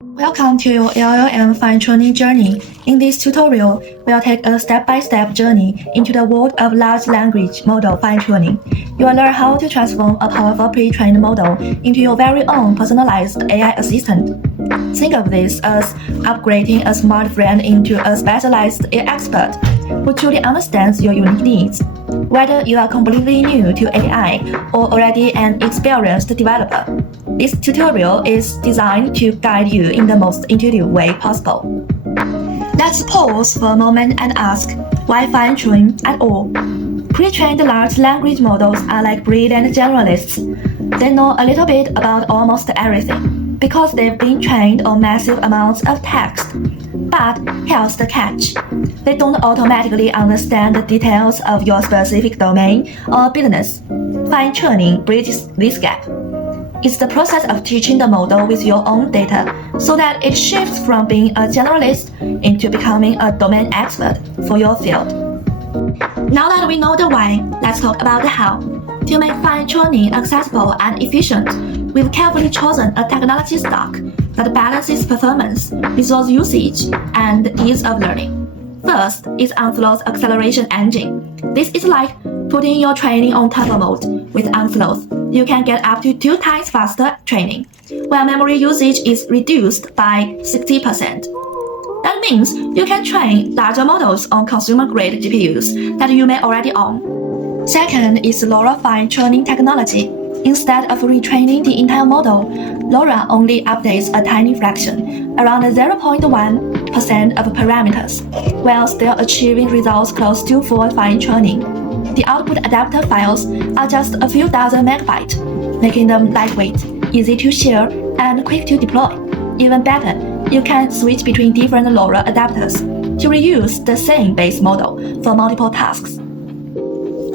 Welcome to your LLM fine-tuning journey. In this tutorial, we'll take a step-by-step journey into the world of large language model fine-tuning. You will learn how to transform a powerful pre-trained model into your very own personalized AI assistant. Think of this as upgrading a smart friend into a specialized AI expert who truly understands your unique needs. Whether you are completely new to AI or already an experienced developer, this tutorial is designed to guide you in the most intuitive way possible. Let's pause for a moment and ask, why fine-tune at all? Pre-trained large language models are like brilliant generalists. They know a little bit about almost everything because they've been trained on massive amounts of text. But here's the catch. They don't automatically understand the details of your specific domain or business. Fine-tuning bridges this gap. It's the process of teaching the model with your own data so that it shifts from being a generalist into becoming a domain expert for your field. Now that we know the why, let's talk about the how. To make fine-tuning accessible and efficient, we've carefully chosen a technology stack that balances performance, resource usage, and ease of learning. First is Unsloth acceleration engine. This is like putting your training on turbo mode. With Unsloth, you can get up to 2 times faster training, while memory usage is reduced by 60%. That means you can train larger models on consumer-grade GPUs that you may already own. Second is LoRA Fine-tuning technology. Instead of retraining the entire model, LoRA only updates a tiny fraction, around 0.1% of parameters, while still achieving results close to full fine-tuning. The output adapter files are just a few dozen megabytes, making them lightweight, easy to share, and quick to deploy. Even better, you can switch between different LoRA adapters to reuse the same base model for multiple tasks.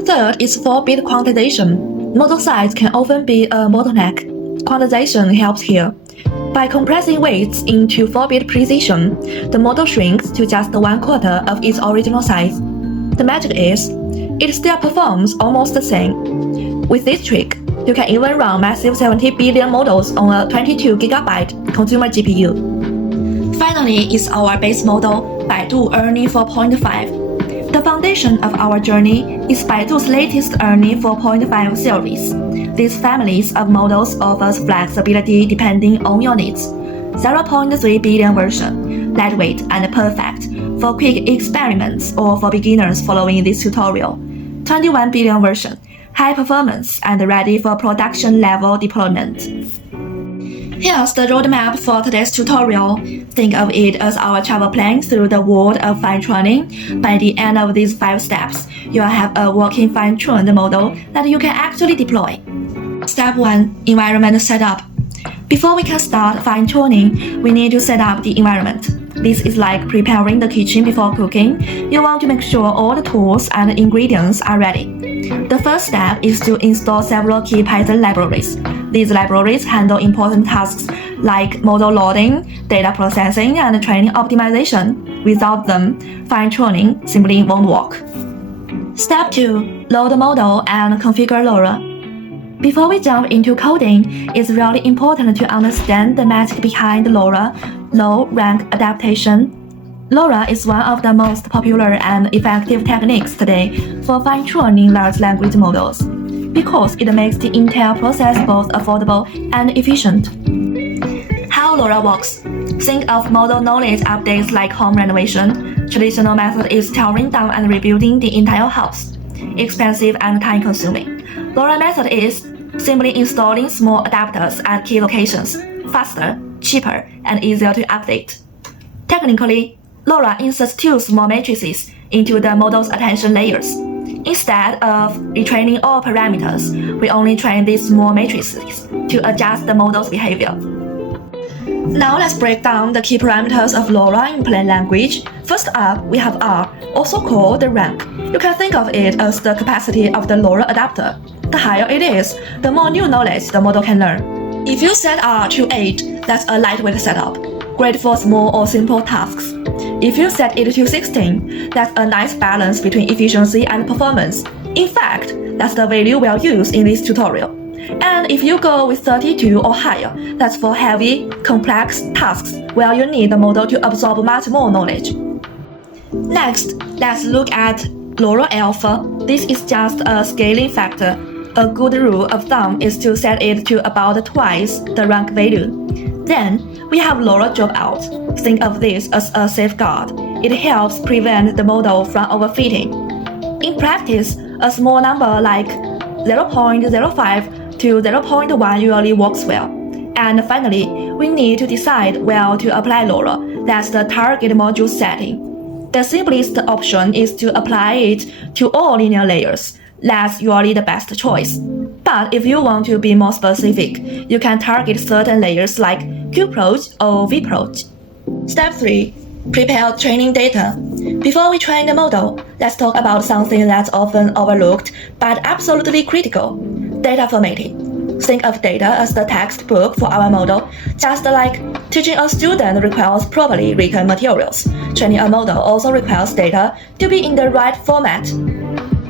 Third is 4-bit quantization. Model size can often be a bottleneck. Quantization helps here. By compressing weights into 4-bit precision, the model shrinks to just 1/4 of its original size. The magic is, it still performs almost the same. With this trick, you can even run massive 70 billion models on a 22GB consumer GPU. Finally is our base model, Baidu ERNIE-4.5. The foundation of our journey is Baidu's latest ERNIE-4.5 series. These families of models offers flexibility depending on your needs. 0.3 billion version, lightweight and perfect for quick experiments or for beginners following this tutorial. 21 billion version, high performance and ready for production level deployment. Here's the roadmap for today's tutorial. Think of it as our travel plan through the world of fine-tuning. By the end of these 5 steps, you'll have a working fine-tuned model that you can actually deploy. Step 1. Environment setup. Before we can start fine-tuning, we need to set up the environment. This is like preparing the kitchen before cooking. You want to make sure all the tools and ingredients are ready. The first step is to install several key Python libraries. These libraries handle important tasks like model loading, data processing, and training optimization. Without them, fine-tuning simply won't work. Step 2. Load the model and configure LoRA. Before we jump into coding, it's really important to understand the magic behind LoRA, low-rank adaptation. LoRA is one of the most popular and effective techniques today for fine-tuning large language models because it makes the entire process both affordable and efficient. How LoRA works? Think of model knowledge updates like home renovation. Traditional method is tearing down and rebuilding the entire house. Expensive and time-consuming. LoRA method is simply installing small adapters at key locations, faster, cheaper, and easier to update. Technically, LoRA inserts 2 small matrices into the model's attention layers. Instead of retraining all parameters, we only train these small matrices to adjust the model's behavior. Now let's break down the key parameters of LoRA in plain language. First up, we have R, also called the rank. You can think of it as the capacity of the LoRA adapter. The higher it is, the more new knowledge the model can learn. If you set R to 8, that's a lightweight setup, great for small or simple tasks. If you set it to 16, that's a nice balance between efficiency and performance. In fact, that's the value we'll use in this tutorial. And if you go with 32 or higher, that's for heavy, complex tasks where you need the model to absorb much more knowledge. Next, let's look at LoRA alpha. This is just a scaling factor. A good rule of thumb is to set it to about twice the rank value. Then, we have LoRA dropout. Think of this as a safeguard. It helps prevent the model from overfitting. In practice, a small number like 0.05 to 0.1 usually works well. And finally, we need to decide where to apply LoRA. That's the target module setting. The simplest option is to apply it to all linear layers. That's usually the best choice. But if you want to be more specific, you can target certain layers like QProach or VProach. Step 3. Prepare training data. Before we train the model, let's talk about something that's often overlooked but absolutely critical: data formatting. Think of data as the textbook for our model, just like teaching a student requires properly written materials. Training a model also requires data to be in the right format.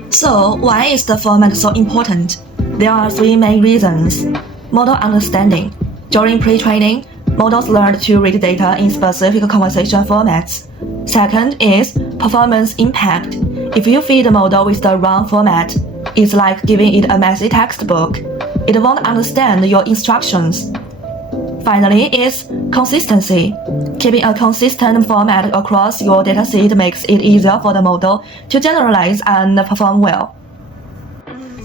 So, why is the format so important? There are 3 main reasons. Model understanding. During pre-training, models learn to read data in specific conversation formats. Second is performance impact. If you feed the model with the wrong format, it's like giving it a messy textbook. It won't understand your instructions. Finally is consistency. Keeping a consistent format across your dataset makes it easier for the model to generalize and perform well.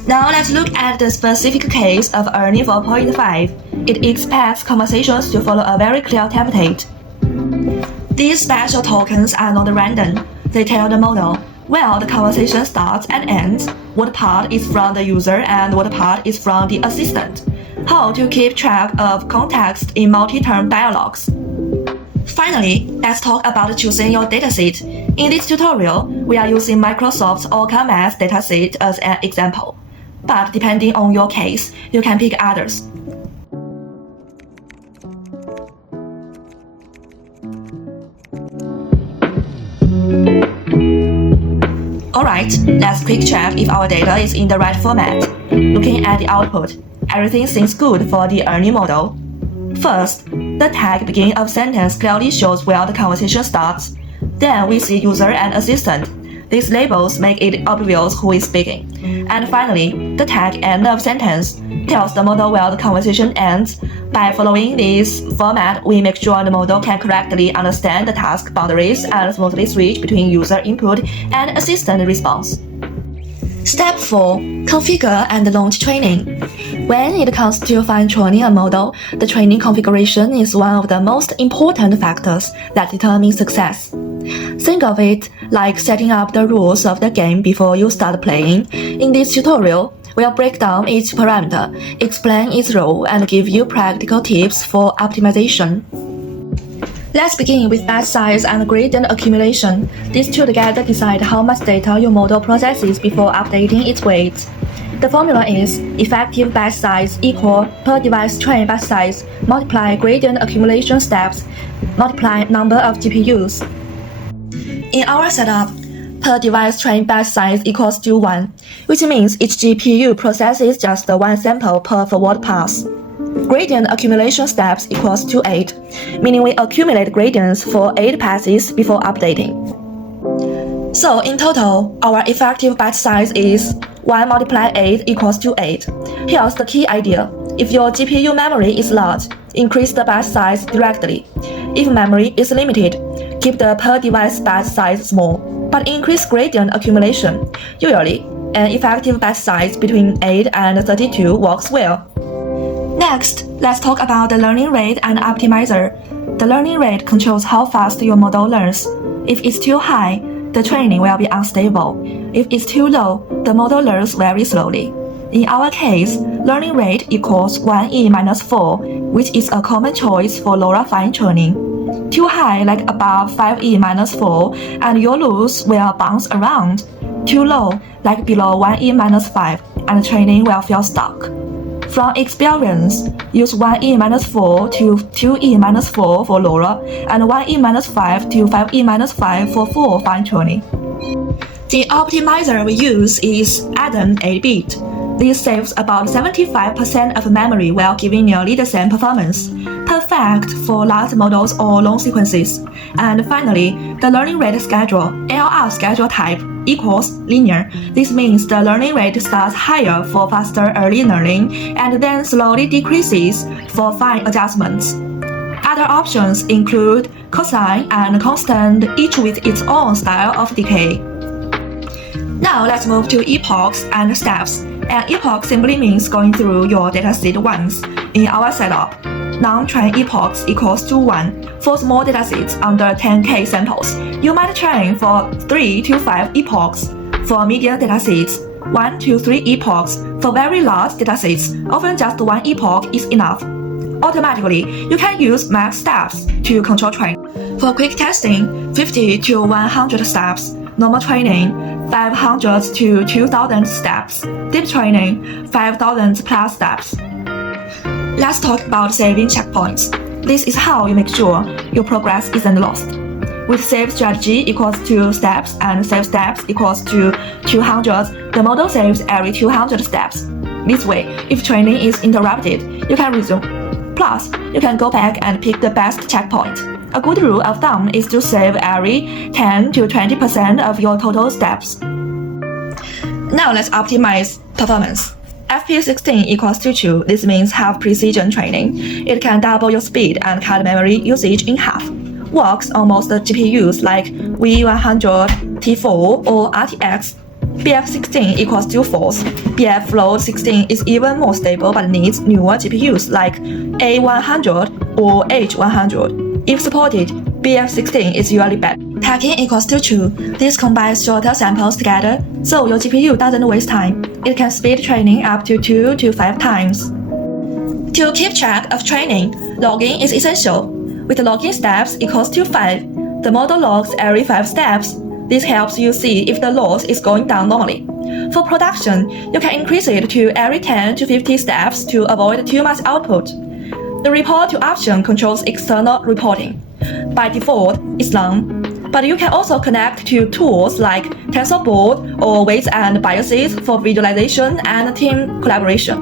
Now let's look at the specific case of ERNIE-4.5. It expects conversations to follow a very clear template. These special tokens are not random. They tell the model where the conversation starts and ends, what part is from the user and what part is from the assistant, how to keep track of context in multi-term dialogues. Finally, let's talk about choosing your dataset. In this tutorial, we are using Microsoft's Orca Math dataset as an example. But depending on your case, you can pick others. Alright, let's quick check if our data is in the right format. Looking at the output, everything seems good for the ERNIE model. First, the tag beginning of sentence clearly shows where the conversation starts. Then we see user and assistant. These labels make it obvious who is speaking. And finally, the tag end of sentence tells the model where the conversation ends. By following this format, we make sure the model can correctly understand the task boundaries and smoothly switch between user input and assistant response. Step 4. Configure and launch training. When it comes to fine-tuning a model, the training configuration is one of the most important factors that determine success. Think of it like setting up the rules of the game before you start playing. In this tutorial, we'll break down each parameter, explain its role, and give you practical tips for optimization. Let's begin with batch size and gradient accumulation. These two together decide how much data your model processes before updating its weights. The formula is effective batch size equal per device train batch size multiply gradient accumulation steps multiply number of GPUs. In our setup, per device train batch size equals to 1, which means each GPU processes just one sample per forward pass. Gradient accumulation steps equals to 8, meaning we accumulate gradients for 8 passes before updating. So in total, our effective batch size is 1 multiplied 8 equals to 8. Here's the key idea. If your GPU memory is large, increase the batch size directly. If memory is limited, keep the per device batch size small, but increase gradient accumulation. Usually, an effective batch size between 8 and 32 works well. Next, let's talk about the learning rate and optimizer. The learning rate controls how fast your model learns. If it's too high, the training will be unstable. If it's too low, the model learns very slowly. In our case, learning rate equals 1e minus 4, which is a common choice for LoRA fine-tuning. Too high, like above 5e minus 4, and your loops will bounce around. Too low, like below 1e minus 5, and training will feel stuck. From experience, use 1e minus 4 to 2e minus 4 for LoRA, and 1e minus 5 to 5e minus 5 for full fine-tuning. The optimizer we use is Adam 8-bit. This saves about 75% of memory while giving nearly the same performance, perfect for large models or long sequences. And finally, the learning rate schedule, LR schedule type, equals linear. This means the learning rate starts higher for faster early learning and then slowly decreases for fine adjustments. Other options include cosine and constant, each with its own style of decay. Now let's move to epochs and steps. An epoch simply means going through your dataset once. In our setup, non-train epochs equals to 1. For small datasets under 10K samples, you might train for 3 to 5 epochs. For medium datasets, 1 to 3 epochs. For very large datasets, often just 1 epoch is enough. Automatically, you can use max steps to control training. For quick testing, 50 to 100 steps. Normal training, 500 to 2000 steps. Deep training, 5000 plus steps. Let's talk about saving checkpoints. This is how you make sure your progress isn't lost. With save strategy equals to steps and save steps equals to 200, the model saves every 200 steps. This way, if training is interrupted, you can resume. Plus, you can go back and pick the best checkpoint. A good rule of thumb is to save every 10 to 20% of your total steps. Now let's optimize performance. FP16 equals to 2. This means half precision training. It can double your speed and cut memory usage in half. Works on most GPUs like V100, T4, or RTX. BF16 equals to 4. BF Float 16 is even more stable but needs newer GPUs like A100 or H100. If supported, BF16 is usually better. Tagging equals to 2. This combines shorter samples together, so your GPU doesn't waste time. It can speed training up to 2 to 5 times. To keep track of training, logging is essential. With logging steps equals to 5, the model logs every 5 steps. This helps you see if the loss is going down normally. For production, you can increase it to every 10 to 50 steps to avoid too much output. The report to option controls external reporting. By default, it's none, but you can also connect to tools like TensorBoard or weights and biases for visualization and team collaboration.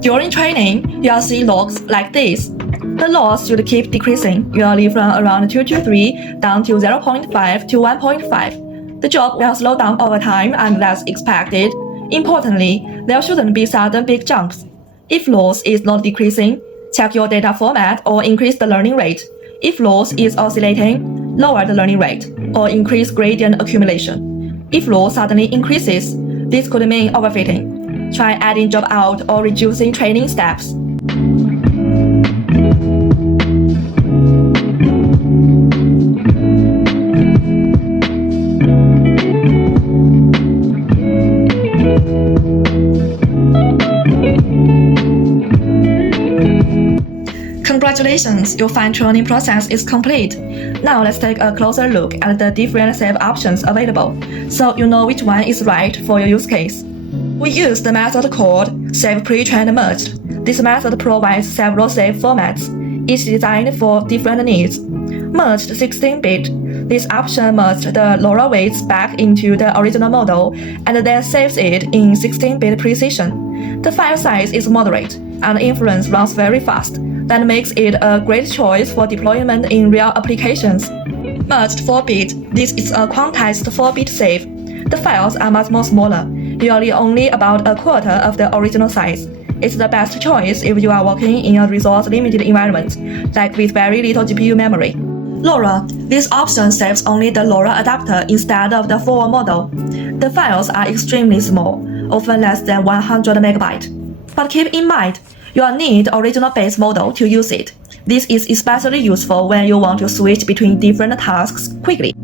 During training, you'll see logs like this. The loss should keep decreasing, usually from around 2 to 3 down to 0.5 to 1.5. The job will slow down over time and as expected. Importantly, there shouldn't be sudden big jumps. If loss is not decreasing, check your data format or increase the learning rate. If loss is oscillating, lower the learning rate or increase gradient accumulation. If loss suddenly increases, this could mean overfitting. Try adding job out or reducing training steps. Congratulations, your fine-tuning process is complete. Now let's take a closer look at the different save options available, so you know which one is right for your use case. We use the method called Save Pre-trained Merged. This method provides several save formats, each designed for different needs. Merged 16-bit. This option merged the LoRA weights back into the original model and then saves it in 16-bit precision. The file size is moderate and inference runs very fast. That makes it a great choice for deployment in real applications. Merged 4-bit. This is a quantized 4-bit save. The files are much more smaller, usually only about a quarter of the original size. It's the best choice if you are working in a resource-limited environment, like with very little GPU memory. LoRA. This option saves only the LoRA adapter instead of the full model. The files are extremely small, often less than 100 MB. But keep in mind, you'll need original base model to use it. This is especially useful when you want to switch between different tasks quickly.